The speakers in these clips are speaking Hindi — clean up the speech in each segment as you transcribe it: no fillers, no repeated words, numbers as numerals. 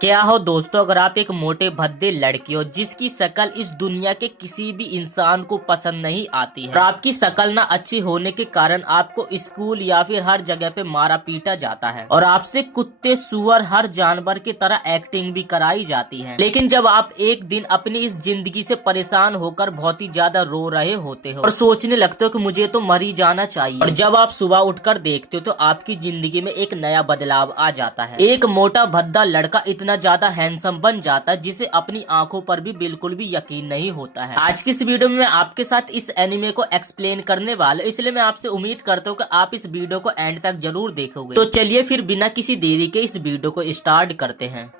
क्या हो दोस्तों, अगर आप एक मोटे भद्दे लड़के हो जिसकी शक्ल इस दुनिया के किसी भी इंसान को पसंद नहीं आती है और आपकी शक्ल ना अच्छी होने के कारण आपको स्कूल या फिर हर जगह पे मारा पीटा जाता है और आपसे कुत्ते सुअर हर जानवर की तरह एक्टिंग भी कराई जाती है। लेकिन जब आप एक दिन अपनी इस जिंदगी से परेशान होकर बहुत ही ज्यादा रो रहे होते हो और सोचने लगते हो कि मुझे तो मर ही जाना चाहिए, और जब आप सुबह उठकर देखते हो तो आपकी जिंदगी में एक नया बदलाव आ जाता है। एक मोटा भद्दा लड़का इतना ज्यादा हैंडसम बन जाता है जिसे अपनी आंखों पर भी बिल्कुल भी यकीन नहीं होता है। आज की इस वीडियो में मैं आपके साथ इस एनिमे को एक्सप्लेन करने वाला, इसलिए मैं आपसे उम्मीद करता हूँ कि आप इस वीडियो को एंड तक जरूर देखोगे। तो चलिए फिर बिना किसी देरी के इस वीडियो को स्टार्ट करते हैं।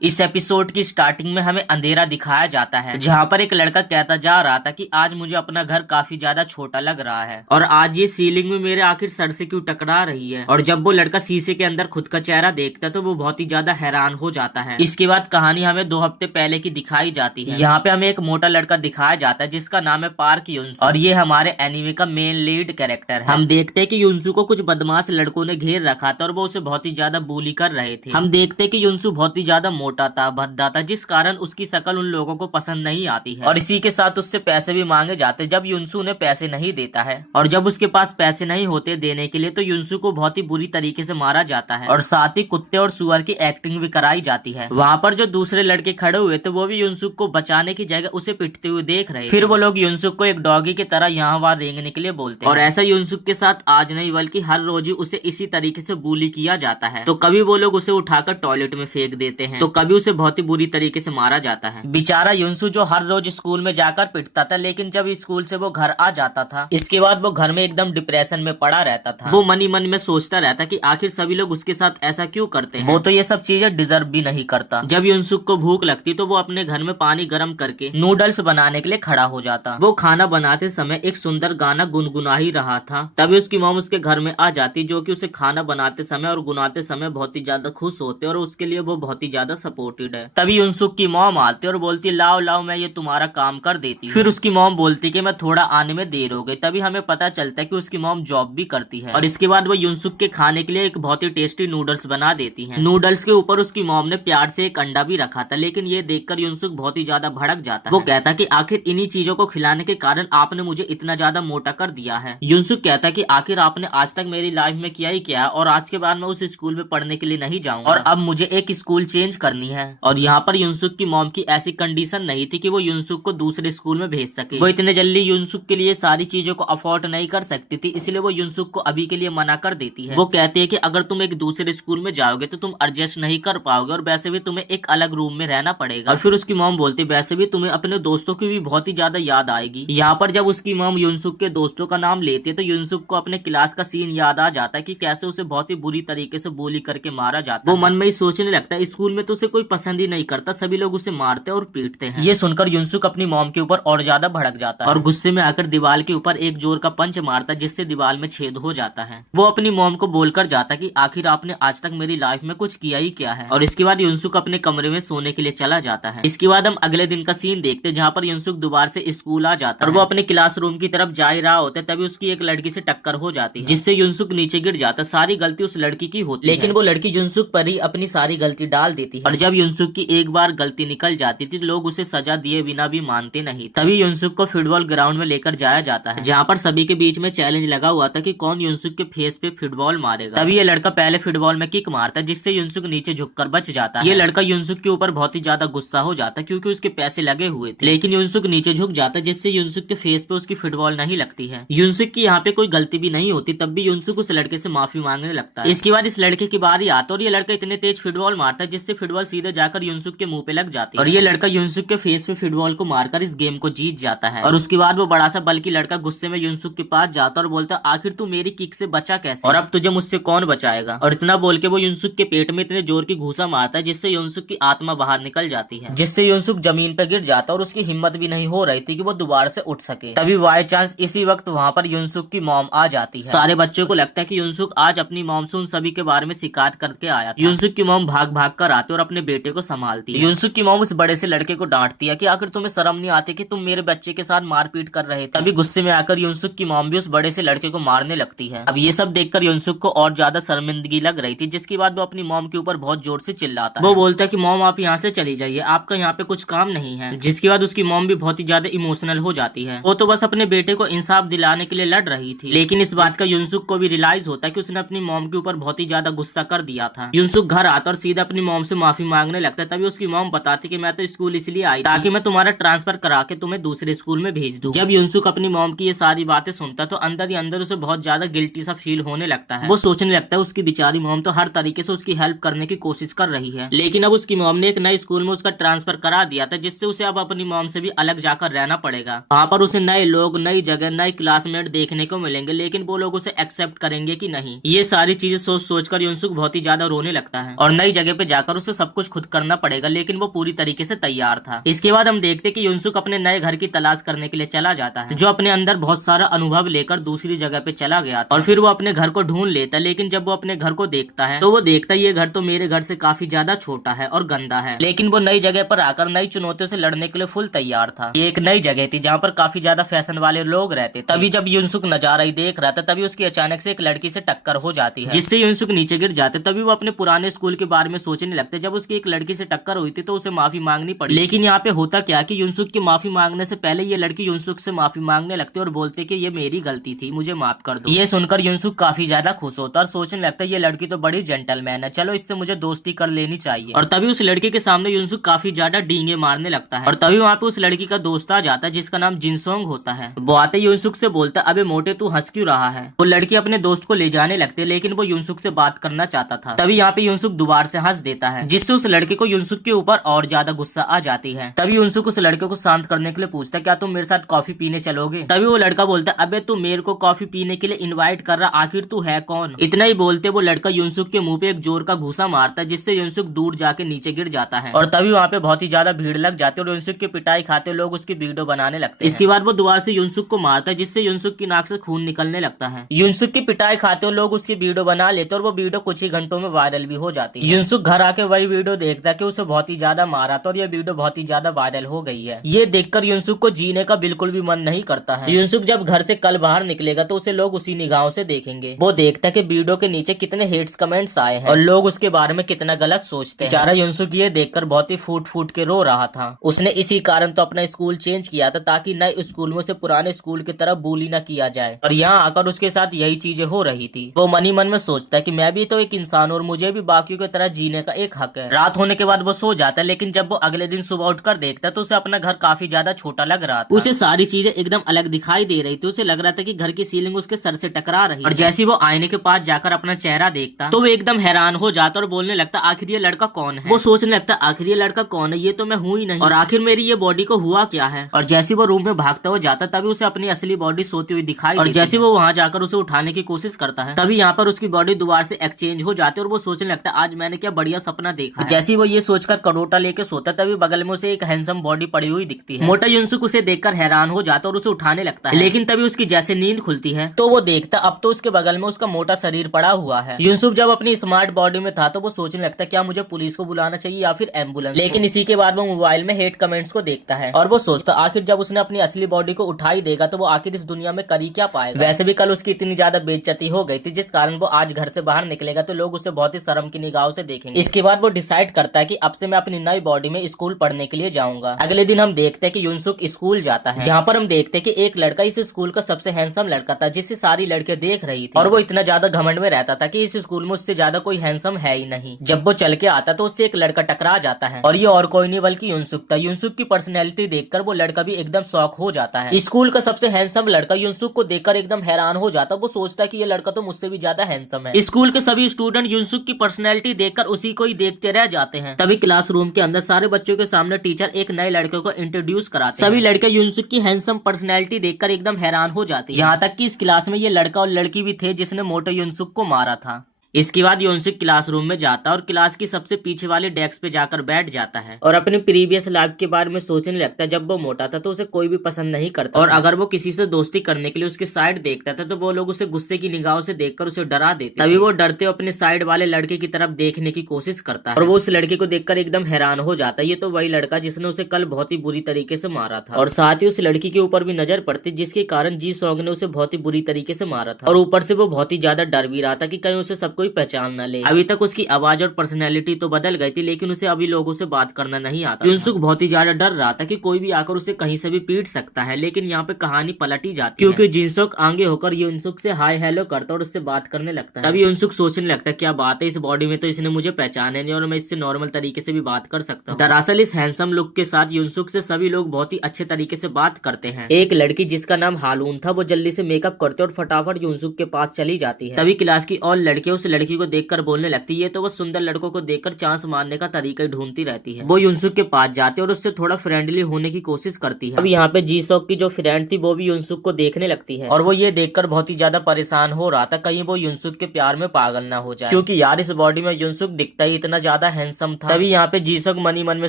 इस एपिसोड की स्टार्टिंग में हमें अंधेरा दिखाया जाता है, जहाँ पर एक लड़का कहता जा रहा था कि आज मुझे अपना घर काफी ज्यादा छोटा लग रहा है और आज ये सीलिंग में मेरे आखिर सर से क्यों टकरा रही है। और जब वो लड़का शीशे के अंदर खुद का चेहरा देखता है तो वो बहुत ही ज्यादा हैरान हो जाता है। इसके बाद कहानी हमें 2 हफ्ते पहले की दिखाई जाती है। यहाँ पे हमें एक मोटा लड़का दिखाया जाता है जिसका नाम है पार्क युन्सु और ये हमारे एनिमे का मेन लीड कैरेक्टर है। हम देखते हैं कि युन्सु को कुछ बदमाश लड़कों ने घेर रखा था और वो उसे बहुत ही ज्यादा बुली कर रहे थे। हम देखते हैं कि युन्सु बहुत ही ज्यादा मोटा था, भद्दा था, जिस कारण उसकी शक्ल उन लोगों को पसंद नहीं आती है और इसी के साथ उससे पैसे भी मांगे जाते जब युन्सु उन्हें पैसे नहीं देता है। और जब उसके पास पैसे नहीं होते देने के लिए तो युन्सु को बहुत ही बुरी तरीके से मारा जाता है और साथ ही कुत्ते और सुअर की एक्टिंग भी कराई जाती है। वहाँ पर जो दूसरे लड़के खड़े हुए थे वो भी युन्सुक को बचाने की जगह उसे पिटते हुए देख रहे। फिर वो लोग युन्सुक को एक डॉगी की तरह यहाँ वहाँ रेंगने के लिए बोलते हैं और ऐसा युन्सुक के साथ आज नहीं बल्कि हर रोज ही उसे इसी तरीके से बुली किया जाता है। तो कभी वो लोग उसे उठाकर टॉयलेट में फेंक देते हैं तो कभी उसे बहुत ही बुरी तरीके से मारा जाता है। बेचारा युन्सु जो हर रोज स्कूल में जाकर पिटता था, लेकिन जब स्कूल से वो घर आ जाता था इसके बाद वो घर में एकदम डिप्रेशन में पड़ा रहता था। वो मन ही मन में सोचता रहता कि आखिर सभी लोग उसके साथ ऐसा क्यों करते हैं, वो तो ये सब चीजें डिजर्व भी नहीं करता। जब युन्सुक को भूख लगती तो वो अपने घर में पानी गर्म करके नूडल्स बनाने के लिए खड़ा हो जाता। वो खाना बनाते समय एक सुंदर गाना गुनगुना ही रहा था, तभी उसकी मॉम उसके घर में आ जाती जो कि उसे खाना बनाते समय और गुनाते समय बहुत ही ज्यादा खुश होते और उसके लिए वो बहुत ही ज्यादा सपोर्टेड है। तभी युन्सुक की मॉम आती और बोलती लाओ लाओ मैं ये तुम्हारा काम कर देती हूँ। फिर उसकी मॉम बोलती कि मैं थोड़ा आने में देर हो गई। तभी हमें पता चलता है कि उसकी मॉम जॉब भी करती है और इसके बाद वो युन्सुक के खाने के लिए एक बहुत ही टेस्टी नूडल्स बना देती है। नूडल्स के ऊपर उसकी मॉम ने प्यार से एक अंडा भी रखा था, लेकिन ये देखकर युन्सुक बहुत ही ज्यादा भड़क जाता है। वो कहता कि आखिर इन्हीं चीजों को खिलाने के कारण आपने मुझे इतना ज्यादा मोटा कर दिया है। युन्सुक कहता कि आखिर आपने आज तक मेरी लाइफ में किया ही क्या और आज के बाद मैं उस स्कूल में पढ़ने के लिए नहीं जाऊंगा और अब मुझे एक स्कूल चेंज करनी है। और यहाँ पर युन्सुक की मॉम की ऐसी कंडीशन नहीं थी कि वो युन्सुक को दूसरे स्कूल में भेज सके। वो इतने जल्दी युन्सुक के लिए सारी चीजों को अफोर्ड नहीं कर सकती थी, इसलिए वो युन्सुक को अभी के लिए मना कर देती है। वो कहती है कि अगर तुम एक दूसरे स्कूल में जाओगे तो तुम एडजस्ट नहीं कर पाओगे और वैसे भी तुम्हें एक अलग रूम में रहना पड़ेगा। और फिर उसकी मॉम बोलती वैसे भी तुम्हें अपने दोस्तों की भी बहुत ही ज्यादा याद आएगी। यहाँ पर जब उसकी मॉम युन्सुक के दोस्तों का नाम लेती है तो युन्सुक को अपने क्लास का सीन याद आ जाता है कि कैसे उसे बहुत ही बुरी तरीके से बोली करके मारा जाता है। वो मन में ही सोचने लगता है स्कूल में तो उसे कोई पसंद ही नहीं करता, सभी लोग उसे मारते और पीटते हैं। ये सुनकर युन्सुक अपनी मॉम के ऊपर और ज्यादा भड़क जाता है और गुस्से में आकर दीवार के ऊपर एक जोर का पंच मारता जिससे दीवार में छेद हो जाता है। वो अपनी मॉम को बोलकर जाता कि आखिर आपने आज तक मेरी लाइफ में कुछ किया ही क्या है। और इसके बाद युन्सुक अपने कमरे में सोने के लिए चला जाता है। इसके बाद हम अगले दिन का सीन देखते हैं जहाँ पर युन्सुक दोबारा से स्कूल आ जाता है और वो अपने क्लासरूम की तरफ जा ही रहा होता है, तभी उसकी एक लड़की से टक्कर हो जाती है जिससे युन्सुक नीचे गिर जाता। सारी गलती उस लड़की की होती है, लेकिन वो लड़की युन्सुक पर ही अपनी सारी गलती डाल देती है और जब युन्सुक की एक बार गलती निकल जाती थी लोग उसे सजा दिए बिना भी मानते नहीं। तभी युन्सुक को फुटबॉल ग्राउंड में लेकर जाया जाता है जहाँ पर सभी के बीच में चैलेंज लगा हुआ था कि कौन युन्सुक के फेस पे फुटबॉल मारेगा। तभी ये लड़का पहले फुटबॉल में किक मारता है जिससे युन्सुक नीचे झुककर बच जाता है। ये लड़का युन्सुक के ऊपर बहुत ही ज्यादा गुस्सा हो जाता है क्योंकि उसके पैसे लगे हुए थे, लेकिन युन्सुक नीचे झुक जाता है जिससे युन्सुक के फेस पे उसकी फुटबॉल नहीं लगती है। युन्सुक की यहाँ पे कोई गलती भी नहीं होती, तब भी युन्सुक उस लड़के से माफी मांगने लगता है। इसके बाद इस लड़के की बारी आता और ये लड़का इतने तेज फुटबॉल मारता है जिससे फुटबॉल सीधे जाकर युन्सुक के मुंह पे लग जाती है और ये लड़का युन्सुक के फेस पे फुटबॉल को मारकर इस गेम को जीत जाता है। और उसके बाद वो बड़ा सा बल्कि लड़का गुस्से में युन्सुक के पास जाता और बोलता आखिर तू मेरी किक से बचा कैसे और अब तुझे मुझसे कौन बचाएगा। और इतना बोल के वो युन्सुक के पेट में इतने जोर की घूसा मारता है जिससे युन्सुक की आत्मा बाहर निकल जाती है, जिससे युन्सुक जमीन पर गिर जाता और उसकी हिम्मत भी नहीं हो रही थी कि वो दोबारा से उठ सके। तभी बाय चांस इसी वक्त वहाँ पर युन्सुक की मॉम आ जाती है। सारे बच्चों को लगता है कि युन्सुक आज अपनी मॉम से उन सभी के बारे में शिकायत करके आया। युन्सुक की मॉम भाग भाग कर आती और अपने बेटे को संभालती है। युनसुक की मॉम उस बड़े से लड़के को डांटती है कि आखिर तुम्हें शर्म नहीं आती कि तुम मेरे बच्चे के साथ मारपीट कर रहे थे। तभी गुस्से में आकर युनसुक की मॉम भी उस बड़े से लड़के को मारने लगती है। अब ये सब देखकर युनसुक को और ज्यादा शर्मिंदगी लग रही थी, जिसके बाद वो अपनी मॉम के ऊपर बहुत जोर से चिल्लाता है। वो बोलता है कि मॉम आप यहाँ से चली जाइए, आपका यहाँ पे कुछ काम नहीं है। जिसके बाद उसकी मॉम भी बहुत ही ज्यादा इमोशनल हो जाती है। वो तो बस अपने बेटे को इंसाफ दिलाने के लिए लड़ रही थी, लेकिन इस बात का युनसुक को भी रियलाइज होता है कि उसने अपनी मॉम के ऊपर बहुत ही ज्यादा गुस्सा कर दिया था। युनसुक घर आता और सीधा अपनी मॉम से माफी मांगने लगता है। तभी उसकी मॉम बताती कि मैं तो स्कूल इसलिए आई ताकि मैं तुम्हारा ट्रांसफर करा के तुम्हें दूसरे स्कूल में भेज दूं। जब युनसुक अपनी मॉम की ये सारी बातें सुनता तो अंदर ही अंदर उसे बहुत ज्यादा गिल्टी सा फील होने लगता है। वो सोचने लगता है उसकी बेचारी मॉम तो हर तरीके से उसकी हेल्प करने की कोशिश कर रही है, लेकिन अब उसकी मॉम ने एक नए स्कूल में उसका ट्रांसफर करा दिया था, जिससे उसे अब अपनी मॉम से भी अलग जाकर रहना पड़ेगा। वहाँ पर उसे नए लोग, नई जगह, नए क्लासमेट देखने को मिलेंगे, लेकिन वो लोग उसे एक्सेप्ट करेंगे कि नहीं, ये सारी चीजें सोच सोचकर युनसुक बहुत ही ज्यादा रोने लगता है। और नई जगह पे जाकर उसे सब कुछ खुद करना पड़ेगा, लेकिन वो पूरी तरीके से तैयार था। इसके बाद हम देखते कि युनसुक अपने नए घर की तलाश करने के लिए चला जाता है, जो अपने अंदर बहुत सारा अनुभव लेकर दूसरी जगह पे चला गया था। और फिर वो अपने घर को ढूंढ लेता है, लेकिन जब वो अपने घर को देखता है तो वो देखता है ये घर तो मेरे घर से काफी ज्यादा छोटा है और गंदा है। लेकिन वो नई जगह पर आकर नई चुनौतियों से लड़ने के लिए फुल तैयार था। ये एक नई जगह थी जहाँ पर काफी ज्यादा फैशन वाले लोग रहते थे। तभी जब युनसुक नजारा ही देख रहा था, तभी उसकी अचानक से एक लड़की से टक्कर हो जाती है, जिससे युनसुक नीचे गिर जाते। तभी वो अपने पुराने स्कूल के बारे में सोचने लगते। जब उसकी एक लड़की से टक्कर हुई थी तो उसे माफी मांगनी पड़ी, लेकिन यहाँ पे होता क्या कि युनसुक की माफी मांगने से पहले ये लड़की युनसुक से माफी मांगने लगती और बोलते कि ये मेरी गलती थी, मुझे माफ कर दो। ये सुनकर युनसुक काफी ज्यादा खुश होता और सोचने लगता है ये लड़की तो बड़ी जेंटलमैन है, चलो इससे मुझे दोस्ती कर लेनी चाहिए। और तभी उस लड़के के सामने युनसुक काफी ज्यादा डींगे मारने लगता है। और तभी वहाँ पे उस लड़की का दोस्त आ जाता है, जिसका नाम जिनसोंग होता है। वो आते युनसुक से बोलता है अबे मोटे तू हंस क्यों रहा है। वो लड़की अपने दोस्त को ले जाने लगती है, लेकिन वो युनसुक से बात करना चाहता था। तभी यहाँ पे युनसुक दोबारा से हंस देता है, जिससे उस लड़के को युनसुक के ऊपर और ज्यादा गुस्सा आ जाती है। तभी युनसुक उस लड़के को शांत करने के लिए पूछता है क्या तुम मेरे साथ कॉफी पीने चलोगे। तभी वो लड़का बोलता है अबे तू मेरे को कॉफी पीने के लिए इनवाइट कर रहा, आखिर तू है कौन। इतना ही बोलते वो लड़का युनसुक के मुंह पे एक जोर का घूसा मारता है, जिससे युनसुक दूर जाके नीचे गिर जाता है। और तभी वहाँ पे बहुत ही ज्यादा भीड़ लग जाती है और युनसुक की पिटाई खाते लोग उसकी वीडियो बनाने लगते हैं। इसके बाद वो दोबारा से युनसुक को मारता है, जिससे युनसुक की नाक से खून निकलने लगता है। युनसुक की पिटाई खाते लोग उसकी वीडियो बना लेते और वो वीडियो कुछ ही घंटों में वायरल भी हो जाती है। युनसुक घर आके वही वीडियो देखता है कि उसे बहुत ही ज्यादा मारा था और ये वीडियो बहुत ही ज्यादा वायरल हो गई है। ये देखकर युनसुक को जीने का बिल्कुल भी मन नहीं करता है। युनसुक जब घर से कल बाहर निकलेगा तो उसे लोग उसी निगाहों से देखेंगे। वो देखता है कि वीडियो के नीचे कितने हेट्स कमेंट्स आए हैं और लोग उसके बारे में कितना गलत सोचते हैं। बेचारा युनसुक ये देखकर बहुत ही फूट फूट के रो रहा था। उसने इसी कारण तो अपना स्कूल चेंज किया था, ताकि नए स्कूल में से पुराने स्कूल की तरफ बुली न किया जाए। और यहाँ आकर उसके साथ यही चीजें हो रही थी। वो मन ही मन में सोचता है कि मैं भी तो एक इंसान हूं और मुझे भी बाकियों की तरह जीने का एक हक है। रात होने के बाद वो सो जाता है, लेकिन जब वो अगले दिन सुबह उठकर देखता है तो उसे अपना घर काफी ज्यादा छोटा लग रहा था। उसे सारी चीजें एकदम अलग दिखाई दे रही थी। उसे लग रहा था कि घर की सीलिंग उसके सर से टकरा रही है। और जैसे वो आईने के पास जाकर अपना चेहरा देखता तो वो एकदम हैरान हो जाता और बोलने लगता आखिर ये लड़का कौन है। वो सोचने लगता आखिर ये लड़का कौन है, ये तो मैं हूं ही नहीं, और आखिर मेरी ये बॉडी को हुआ क्या है। और जैसे वो रूम में भागता हुआ जाता तभी उसे अपनी असली बॉडी सोती हुई दिखाई और जैसे वो वहां जाकर उसे उठाने की कोशिश करता है, तभी यहाँ पर उसकी बॉडी दोबारा से एक्सचेंज हो जाती है और वो सोचने लगता है आज मैंने क्या बढ़िया सपना देखा है। जैसे वो ये सोचकर करोटा लेके सोता तभी बगल में उसे एक हैंडसम बॉडी पड़ी हुई दिखती है। मोटा युनसुक उसे देखकर हैरान हो जाता और उसे उठाने लगता है, लेकिन तभी उसकी जैसे नींद खुलती है तो वो देखता अब तो उसके बगल में उसका मोटा शरीर पड़ा हुआ है। युनसुक जब अपनी स्मार्ट बॉडी में था तो वो सोचने लगता क्या मुझे पुलिस को बुलाना चाहिए या फिर एम्बुलेंस। लेकिन इसी के बाद वो मोबाइल में हेट कमेंट्स को देखता है और वो सोचता आखिर जब उसने अपनी असली बॉडी को उठाई देगा तो वो आखिर इस दुनिया में कर ही क्या पाएगा। वैसे भी कल उसकी इतनी ज्यादा बेइज्जती हो गई थी, जिस कारण वो आज घर से बाहर निकलेगा तो लोग उसे बहुत ही शर्म की निगाहों से देखेंगे। इसके बाद वो डिसाइड करता है कि अब से मैं अपनी नई बॉडी में स्कूल पढ़ने के लिए जाऊंगा। अगले दिन हम देखते हैं कि युनसुक स्कूल जाता है, जहाँ पर हम देखते हैं कि एक लड़का इस स्कूल का सबसे हैंडसम लड़का था, जिसे सारी लड़कियां देख रही थी और वो इतना ज्यादा घमंड में रहता था कि इस स्कूल में उससे ज्यादा कोई हैंडसम है ही नहीं। जब वो चल के आता तो उससे एक लड़का टकरा जाता है और ये और कोई नहीं बल्कि युनसुक था। युनसुक की पर्सनैलिटी देखकर वो लड़का भी एकदम शॉक हो जाता है। स्कूल का सबसे हैंडसम लड़का युनसुक को देखकर एकदम हैरान हो जाता। वो सोचता कि ये लड़का तो मुझसे भी ज्यादा हैंडसम है। स्कूल के सभी स्टूडेंट युनसुक की पर्सनैलिटी देखकर उसी को ही देखते रह जाते हैं। तभी क्लासरूम के अंदर सारे बच्चों के सामने टीचर एक नए लड़के को इंट्रोड्यूस कराते हैं। सभी लड़के युनसुक की हैंडसम पर्सनैलिटी देखकर एकदम हैरान हो जाते हैं, यहाँ तक कि इस क्लास में ये लड़का और लड़की भी थे जिसने मोटे युनसुक को मारा था। इसके बाद युनसुक क्लासरूम में जाता है और क्लास की सबसे पीछे वाले डेस्क पे जाकर बैठ जाता है और अपने प्रीवियस लाइफ के बारे में सोचने लगता है। जब वो मोटा था तो उसे कोई भी पसंद नहीं करता और अगर वो किसी से दोस्ती करने के लिए उसके साइड देखता था तो वो लोग उसे गुस्से की निगाहों से देखकर उसे डरा देते। तभी वो डरते अपने साइड वाले लड़के की तरफ देखने की कोशिश करता है और वो उस लड़के को देखकर एकदम हैरान हो जाता है। ये तो वही लड़का जिसने उसे कल बहुत ही बुरी तरीके से मारा था और साथ ही उस लड़की के ऊपर भी नजर पड़ती जिसके कारण जी सॉन्ग ने उसे बहुत ही बुरी तरीके से मारा था और ऊपर से वो बहुत ही ज्यादा डर भी रहा था कि कहीं उसे सब कोई पहचान न ले। अभी तक उसकी आवाज और पर्सनैलिटी तो बदल गई थी लेकिन उसे अभी लोगों से बात करना नहीं आता। युनसुक बहुत ही ज्यादा डर रहा था कि कोई भी आकर उसे कहीं से भी पीट सकता है, लेकिन यहाँ पे कहानी पलट ही जाती है क्योंकि जिनसुक आगे होकर युनसुक से हाय हेलो करता और उससे बात करने लगता है। तभी युनसुक सोचने लगता है क्या बात है, इस बॉडी में तो इसने मुझे पहचाने नहीं और मैं इससे नॉर्मल तरीके से भी बात कर सकता हूँ। दरअसल इस हैंडसम लुक के साथ युनसुक से सभी लोग बहुत ही अच्छे तरीके से बात करते हैं। एक लड़की जिसका नाम हालून था वो जल्दी से मेकअप करते और फटाफट युनसुक के पास चली जाती है। तभी क्लास की और लड़कियां उस लड़की को देखकर बोलने लगती है तो वो सुंदर लड़कों को देखकर चांस मारने का तरीका ढूंढती रहती है। वो युनसुक के पास जाते और उससे थोड़ा फ्रेंडली होने की कोशिश करती है। अब यहाँ पे जीसॉक की जो फ्रेंड थी वो भी युनसुक को देखने लगती है और वो ये देखकर बहुत ही ज्यादा परेशान हो रहा था कहीं वो युनसुक के प्यार में पागल ना हो जाए, क्योंकि यार इस बॉडी में युनसुक दिखता ही इतना ज्यादा हैंडसम था। तभी यहाँ पे जीसॉक मन ही मन में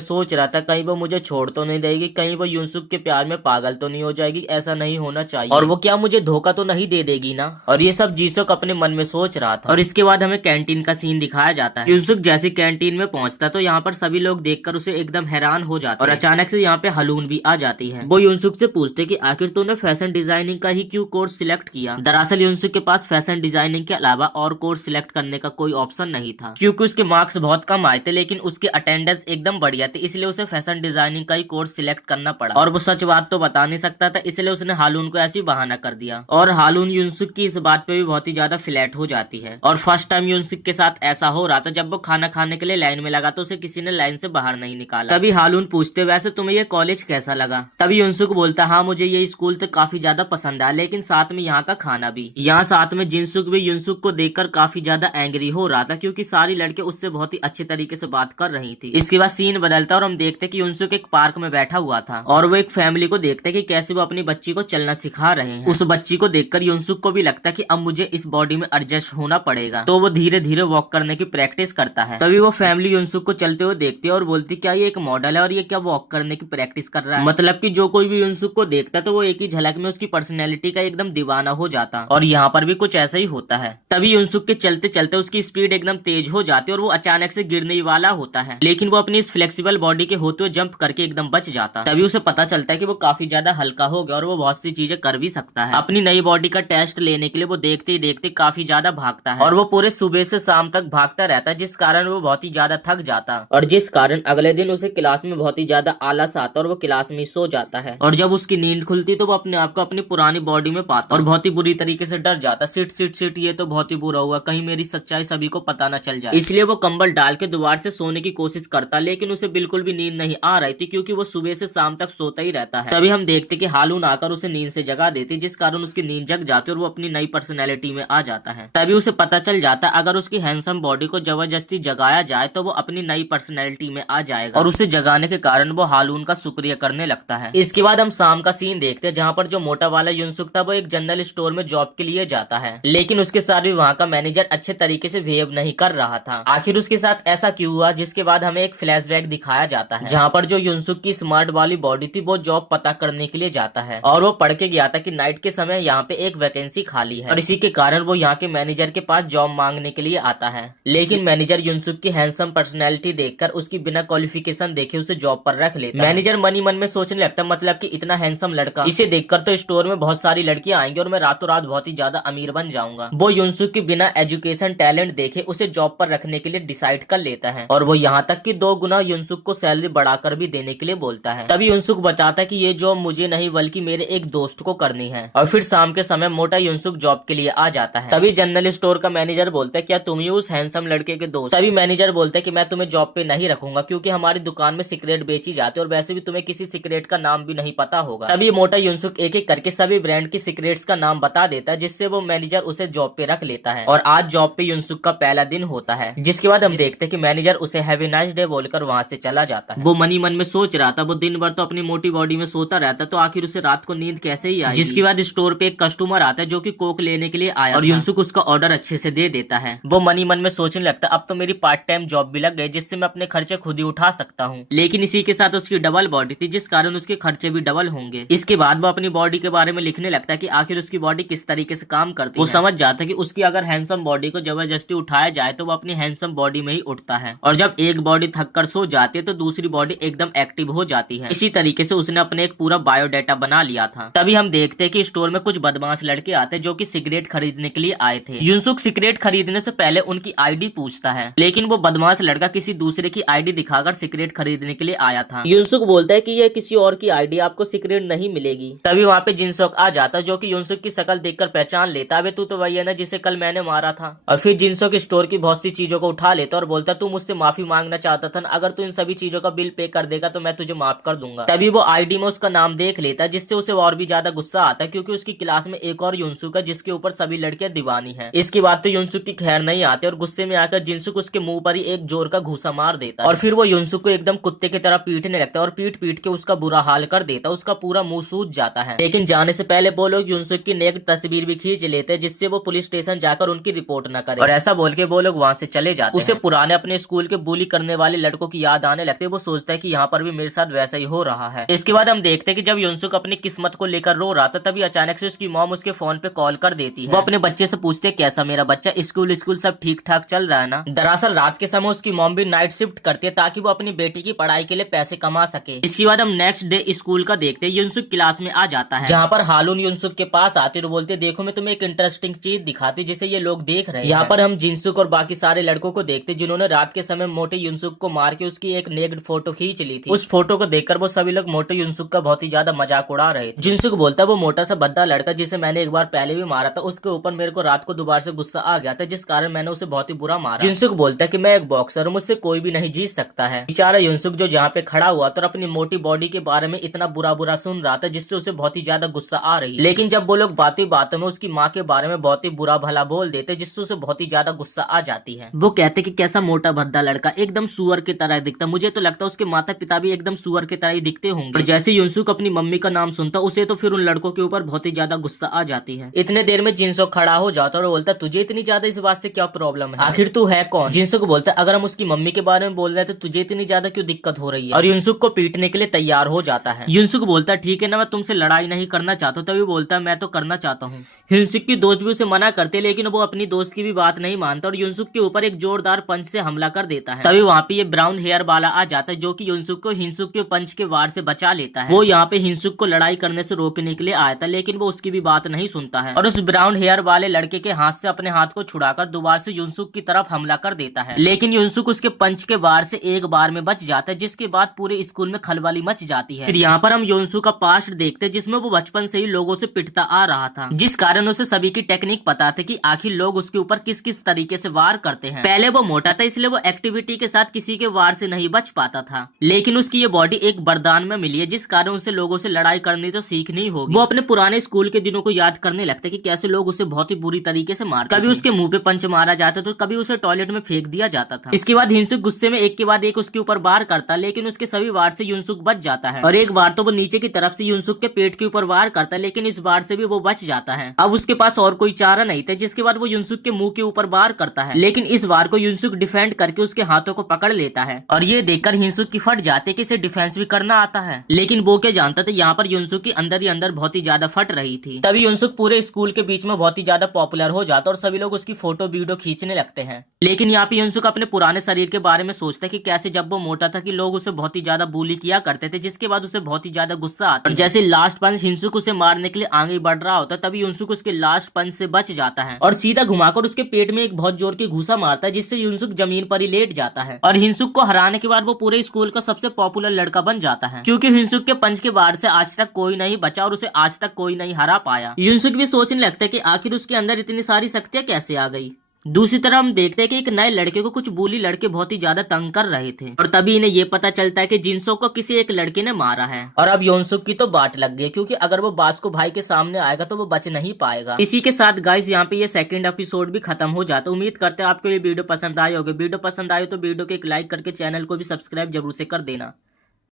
सोच रहा था कहीं वो मुझे छोड़ तो नहीं देगी, कहीं वो युनसुक के प्यार में पागल तो नहीं हो जाएगी, ऐसा नहीं होना चाहिए और वो क्या मुझे धोखा तो नहीं दे देगी ना। और ये सब जीसॉक अपने मन में सोच रहा था। और इसके बाद हमें कैंटीन का सीन दिखाया जाता है। युनसुक जैसे कैंटीन में पहुंचता तो यहाँ पर सभी लोग देखकर उसे एकदम हैरान हो जाते और अचानक से यहाँ पे हलून भी आ जाती है। वो युनसुक से पूछते कि आखिर तूने फैशन डिजाइनिंग का ही क्यों कोर्स सिलेक्ट किया। दरअसल युनसुक के पास फैशन डिजाइनिंग के अलावा और कोर्स सिलेक्ट करने का कोई ऑप्शन नहीं था क्योंकि उसके मार्क्स बहुत कम आए थे, लेकिन उसके अटेंडेंस एकदम बढ़िया थी, इसलिए उसे फैशन डिजाइनिंग का ही कोर्स सिलेक्ट करना पड़ा। और वो सच बात तो बता नहीं सकता था, इसलिए उसने हालून को ऐसी बहाना कर दिया और हालून युनसुक की इस बात पे भी बहुत ही ज्यादा फ्लैट हो जाती है। और फर्स्ट टाइम युनसुक के साथ ऐसा हो रहा था जब वो खाना खाने के लिए लाइन में लगा तो उसे किसी ने लाइन से बाहर नहीं निकाला। तभी हालून पूछते वैसे तुम्हें ये कॉलेज कैसा लगा। तभी युनसुक बोलता हाँ मुझे ये स्कूल तो काफी ज्यादा पसंद आया, लेकिन साथ में यहाँ का खाना भी। यहाँ साथ में जिनसुक भी युनसुक को देखकर काफी ज्यादा एंग्री हो रहा था क्योंकि सारी लड़के उससे बहुत ही अच्छे तरीके से बात कर रही थी। इसके बाद सीन बदलता और हम देखते कि युनसुक एक पार्क में बैठा हुआ था और वो एक फैमिली को देखते कि कैसे वो अपनी बच्ची को चलना सिखा रहे हैं। उस बच्ची को देखकर युनसुक को भी लगता कि अब मुझे इस बॉडी में एडजस्ट होना पड़ेगा, तो वो धीरे धीरे वॉक करने की प्रैक्टिस करता है। तभी वो फैमिली युनसुक को चलते हुए देखती है और बोलती क्या ये एक मॉडल है और ये क्या वॉक करने की प्रैक्टिस कर रहा है। मतलब कि जो कोई भी युनसुक को देखता तो वो एक ही झलक में उसकी पर्सनैलिटी का एकदम दीवाना हो जाता और यहाँ पर भी कुछ ऐसा ही होता है। तभी युनसुक के चलते चलते उसकी स्पीड एकदम तेज हो जाती है और वो अचानक से गिरने वाला होता है, लेकिन वो अपनी इस फ्लेक्सिबल बॉडी के होते हुए जंप करके एकदम बच जाता। तभी उसे पता चलता है कि वो काफी ज्यादा हल्का हो गया और वो बहुत सी चीजें कर भी सकता है। अपनी नई बॉडी का टेस्ट लेने के लिए वो देखते ही देखते काफी ज्यादा भागता है और वो पूरे सुबह से शाम तक भागता रहता है, जिस कारण वो बहुत ही ज्यादा थक जाता और जिस कारण अगले दिन उसे क्लास में बहुत ही ज्यादा आलस आता और वो क्लास में सो जाता है। और जब उसकी नींद खुलती तो वो अपने आप को अपनी पुरानी बॉडी में पाता और बहुत ही बुरी तरीके से डर जाता। सिट सिट सिट ये तो बहुत ही बुरा हुआ, कहीं मेरी सच्चाई सभी को पता न चल जाए, इसलिए वो कंबल डाल के दोबारा से सोने की कोशिश करता, लेकिन उसे बिल्कुल भी नींद नहीं आ रही थी क्योंकि वो सुबह से शाम तक सोता ही रहता है। तभी हम देखते कि हालून आकर उसे नींद से जगा देती, जिस कारण उसकी नींद जग जाती और वो अपनी नई पर्सनैलिटी में आ जाता है। तभी उसे पता चल जाता अगर उसकी हैंडसम बॉडी को जबरदस्ती जगाया जाए तो वो अपनी नई पर्सनैलिटी में आ जाएगा और उसे जगाने के कारण वो हालून का शुक्रिया करने लगता है। इसके बाद हम शाम का सीन देखते हैं जहाँ पर जो मोटा वाला युनसुक था वो एक जनरल स्टोर में जॉब के लिए जाता है, लेकिन उसके साथ भी वहाँ का मैनेजर अच्छे तरीके से बिहेव नहीं कर रहा था। आखिर उसके साथ ऐसा क्यों हुआ, जिसके बाद हमें एक फ्लैशबैक दिखाया जाता है जहाँ पर जो युनसुक की स्मार्ट वाली बॉडी थी वो जॉब पता करने के लिए जाता है और वो पढ़ के गया था कि नाइट के समय यहाँ पे एक वैकेंसी खाली है और इसी के कारण वो यहाँ के मैनेजर के पास जॉब मांगने के लिए आता है। लेकिन मैनेजर युनसुक की हैंडसम पर्सनैलिटी देखकर उसकी बिना क्वालिफिकेशन देखे उसे जॉब पर रख लेता है। मैनेजर मन ही मन में सोचने लगता मतलब कि इतना हैंडसम लड़का, इसे देखकर तो स्टोर में बहुत सारी लड़कियां आएंगी और मैं रातों रात बहुत ही ज्यादा अमीर बन जाऊंगा। वो युनसुक की बिना एजुकेशन टैलेंट देखे उसे जॉब पर रखने के लिए डिसाइड कर लेता है और वो यहाँ तक कि 2 गुना युनसुक को सैलरी बढ़ाकर भी देने के लिए बोलता है। तभी युनसुक बताता है कि ये जॉब मुझे नहीं बल्कि मेरे एक दोस्त को करनी है और फिर शाम के समय मोटा युनसुक जॉब के लिए आ जाता है। तभी जनरल स्टोर का मैनेजर बोलता है क्या तुम ही उस हैंडसम लड़के के दोस्त। तभी मैनेजर बोलता है कि मैं तुम्हें जॉब पे नहीं रखूंगा क्योंकि हमारी दुकान में सिगरेट बेची जाती है और वैसे भी तुम्हें किसी सिगरेट का नाम भी नहीं पता होगा। तभी मोटा युनसुक एक एक करके सभी ब्रांड की सिगरेट्स का नाम बता देता है, जिससे वो मैनेजर उसे जॉब पे रख लेता है और आज जॉब पे युनसुक का पहला दिन होता है। जिसके बाद हम देखते हैं कि मैनेजर उसे हैव ए नाइस डे बोलकर वहां से चला जाता है। वो मनी मन में सोच रहा था वो दिन भर तो अपनी मोटी बॉडी में सोता रहता तो आखिर उसे रात को नींद कैसे ही आई। जिसके बाद स्टोर पे एक कस्टमर आता है जो कि कोक लेने के लिए आया और युनसुक उसका ऑर्डर अच्छे से दे देता है। वो मनी मन में सोचने लगता है अब तो मेरी पार्ट टाइम जॉब भी लग गई जिससे मैं अपने खर्चे खुद ही उठा सकता हूँ। लेकिन इसी के साथ उसकी डबल बॉडी थी जिस कारण उसके खर्चे भी डबल होंगे। इसके बाद वो अपनी बॉडी के बारे में लिखने लगता है कि आखिर उसकी बॉडी किस तरीके से काम करती है। वो समझ जाता है कि उसकी अगर हैंडसम बॉडी को जबरदस्ती उठाया जाए तो वो अपनी हैंडसम बॉडी में ही उठता है और जब एक बॉडी थक कर सो जाती है तो दूसरी बॉडी एकदम एक्टिव हो जाती है। इसी तरीके से उसने अपने एक पूरा बायोडाटा बना लिया था। तभी हम देखते हैं कि स्टोर में कुछ बदमाश लड़के आते हैं जो कि सिगरेट खरीदने के लिए आए थे। युनसुक सिगरेट खरीदने से पहले उनकी आईडी पूछता है, लेकिन वो बदमाश लड़का किसी दूसरे की आईडी दिखाकर सिगरेट खरीदने के लिए आया था। युनसुक बोलता है कि ये किसी और की आईडी, आपको सिगरेट नहीं मिलेगी। तभी वहाँ पे जिनसुक आ जाता है जो कि युनसुक की शक्ल देखकर पहचान लेता है, तू तो वही है ना जिसे कल मैंने मारा था। और फिर जिनसुक स्टोर की बहुत सी चीजों को उठा लेता और बोलता तू मुझसे माफी मांगना चाहता था, अगर तू इन सभी चीजों का बिल पे कर देगा तो मैं तुझे माफ कर दूंगा। तभी वो आईडी में उसका नाम देख लेता है जिससे उसे और भी ज्यादा गुस्सा आता है क्योंकि उसकी क्लास में एक और युनसुक है जिसके ऊपर सभी लड़कियां दीवानी हैं। इसकी बात तो युनसुक की खैर नहीं आती और गुस्से में आकर जिनसुक उसके मुंह पर ही एक जोर का घूसा मार देता है और फिर वो युनसुक को एकदम कुत्ते की तरह पीटने लगता है और पीट पीट के उसका बुरा हाल कर देता है। उसका पूरा मुंह सूज जाता है। लेकिन जाने से पहले वो लोग युनसुक की नेक तस्वीर भी खींच लेते हैं जिससे वो पुलिस स्टेशन जाकर उनकी रिपोर्ट न करे और ऐसा बोल के वो लोग वहाँ से चले जाते हैं। उसे पुराने अपने स्कूल के बुली करने वाले लड़कों की याद आने लगती है। वो सोचता है कि यहाँ पर भी मेरे साथ वैसा ही हो रहा है। इसके बाद हम देखते हैं कि जब युनसुक अपनी किस्मत को लेकर रो रहा था तभी अचानक से उसकी मॉम उसके फोन पे कॉल कर देती है। वो अपने बच्चे से पूछते हैं कैसा मेरा बच्चा, स्कूल सब ठीक ठाक चल रहा है ना। दरअसल रात के समय उसकी मॉम भी नाइट शिफ्ट करती है ताकि वो अपनी बेटी की पढ़ाई के लिए पैसे कमा सके। इसके बाद हम नेक्स्ट डे स्कूल का देखते हैं। युनसुक क्लास में आ जाता है जहाँ पर हालून युनसुक के पास आते और बोलते देखो मैं तुम्हें एक इंटरेस्टिंग चीज दिखाती जिसे ये लोग देख रहे हैं। यहाँ पर हम जिनसुक और बाकी सारे लड़कों को देखते जिन्होंने रात के समय मोटे युनसुक को मार के उसकी एक नेक्ड फोटो खींच ली थी। उस फोटो को देखकर वो सभी लोग मोटे युनसुक का बहुत ही ज्यादा मजाक उड़ा रहे थे। जिनसुक बोलता वो मोटा सा भद्दा लड़का जिसे मैंने एक बार पहले भी मारा था, उसके ऊपर मेरे को रात को दोबारा से गुस्सा आ गया था जिस कारण मैंने उसे बहुत ही बुरा मारा। जिनसुक बोलता है कि मैं एक बॉक्सर हूँ, मुझसे कोई भी नहीं जीत सकता है। बेचारा युनसुक जो जहाँ पे खड़ा हुआ था और अपनी मोटी बॉडी के बारे में इतना बुरा सुन रहा था जिससे उसे बहुत ही ज्यादा गुस्सा आ रही। लेकिन जब वो लोग बातों में उसकी माँ के बारे में बहुत ही बुरा भला बोल देते जिससे उसे बहुत ही ज्यादा गुस्सा आ जाती है। वो कहते कि कैसा मोटा भद्दा लड़का, एकदम सुअर की तरह दिखता। मुझे तो लगता है उसके माता पिता भी एकदम सुअर की तरह ही दिखते होंगे। और जैसे युनसुक अपनी मम्मी का नाम सुनता उसे तो फिर उन लड़कों के ऊपर बहुत ही ज्यादा गुस्सा आ जाती है। इतने देर में जिनसुक खड़ा हो जाता और बोलता तुझे इतनी ज्यादा इस बात से क्या प्रॉब्लम है, आखिर तू है कौन। जिनसुक बोलता अगर हम उसकी मम्मी के बारे में बोल रहे हैं तो तुझे इतनी ज्यादा क्यों दिक्कत हो रही है, और युनसुक को पीटने के लिए तैयार हो जाता है। युनसुक बोलता ठीक है ना, मैं तुमसे लड़ाई नहीं करना चाहता। तभी बोलता मैं तो करना चाहता हूँ। युनसुक की दोस्त भी उसे मना करते लेकिन वो अपनी दोस्त की भी बात नहीं मानता और युनसुक के ऊपर एक जोरदार पंच से हमला कर देता है। तभी वहाँ पे ये ब्राउन हेयर वाला आ जाता है जो कि युनसुक को हिंसुक के पंच के वार से बचा लेता है। वो यहाँ पे हिंसुक को लड़ाई करने से रोकने के लिए आया था लेकिन वो उसकी भी बात नहीं सुनता है और उस ब्राउन हेयर वाले लड़के के हाथ से अपने हाथ को छुड़ाकर दोबारा से युनसुक की तरफ हमला कर देता है। लेकिन युनसुक उसके पंच के वार से एक बार में बच जाता है जिसके बाद पूरे स्कूल में खलबली मच जाती है। फिर यहाँ पर हम युनसुक का पास्ट देखते हैं जिसमें वो बचपन से ही लोगों से पिटता आ रहा था जिस कारण उसे सभी की टेक्निक पता थी कि आखिर लोग उसके ऊपर किस किस तरीके से वार करते हैं। पहले वो मोटा था इसलिए वो एक्टिविटी के साथ किसी के वार से नहीं बच पाता था, लेकिन उसकी ये बॉडी एक वरदान में मिली है जिस कारण उसे लोगों से लड़ाई करनी तो सीखनी होगी। वो अपने पुराने स्कूल के दिनों को याद करने लगता है कि कैसे लोग उसे बहुत ही बुरी तरीके से मारते, कभी उसके मुंह पे पंच मारा जाता तो कभी उसे टॉयलेट में फेंक दिया जाता था। इसके बाद हिंसुक गुस्से में एक के बाद एक उसके ऊपर वार करता लेकिन उसके सभी वार से युनसुक बच जाता है और एक बार तो वो नीचे की तरफ से युनसुक के पेट के ऊपर वार करता लेकिन इस बार से भी वो बच जाता है। अब उसके पास और कोई चारा नहीं था जिसके बाद वो युनसुक के मुंह के ऊपर वार करता है लेकिन इस बार को युनसुक डिफेंड करके उसके हाथों को पकड़ लेता है और ये देखकर हिंसुक की फट जाते कि इसे डिफेंस भी करना आता है। लेकिन वो क्या जानता था यहाँ पर युनसुक की अंदर ही अंदर बहुत ही ज्यादा फट रही थी। तभी युनसुक पूरे स्कूल के बीच में बहुत ही ज्यादा पॉपुलर हो जाता और सभी लोग उसकी फोटो वीडियो खींचने लगते हैं। लेकिन यहाँ पे युनसुक अपने पुराने शरीर के बारे में सोचता है कि कैसे जब वो मोटा था कि लोग उसे बहुत ही ज्यादा बुली किया करते थे जिसके बाद उसे बहुत ही ज्यादा गुस्सा आता है। और जैसे लास्ट पंच हिंसुक उसे मारने के लिए आगे बढ़ रहा होता तभी युनसुक उसके लास्ट पंच से बच जाता है और सीधा घुमाकर उसके पेट में एक बहुत जोर की घूसा मारता है जिससे युनसुक जमीन पर ही लेट जाता है और हिंसुक को हराने के बाद वो पूरे स्कूल का सबसे पॉपुलर लड़का बन जाता है क्योंकि हिंसुक के पंच के वार से आज तक कोई नहीं बचा और उसे आज तक कोई नहीं हरा पाया। युनसुक भी सोचने लगता है कि आखिर उसके अंदर इतनी सारी शक्तियां कैसे आ गई। दूसरी तरफ हम देखते हैं कि एक नए लड़के को कुछ बुली लड़के बहुत ही ज्यादा तंग कर रहे थे और तभी इन्हें ये पता चलता है कि जिनसुक को किसी एक लड़के ने मारा है और अब युनसुक की तो बाट लग गई क्योंकि अगर वो बास्को भाई के सामने आएगा तो वो बच नहीं पाएगा। इसी के साथ गाइस यहाँ पे ये सेकंड एपिसोड भी खत्म हो जाता है। उम्मीद करते हैं आपको ये वीडियो पसंद आई होगी। वीडियो पसंद आई तो वीडियो को एक लाइक करके चैनल को भी सब्सक्राइब जरूर से कर देना।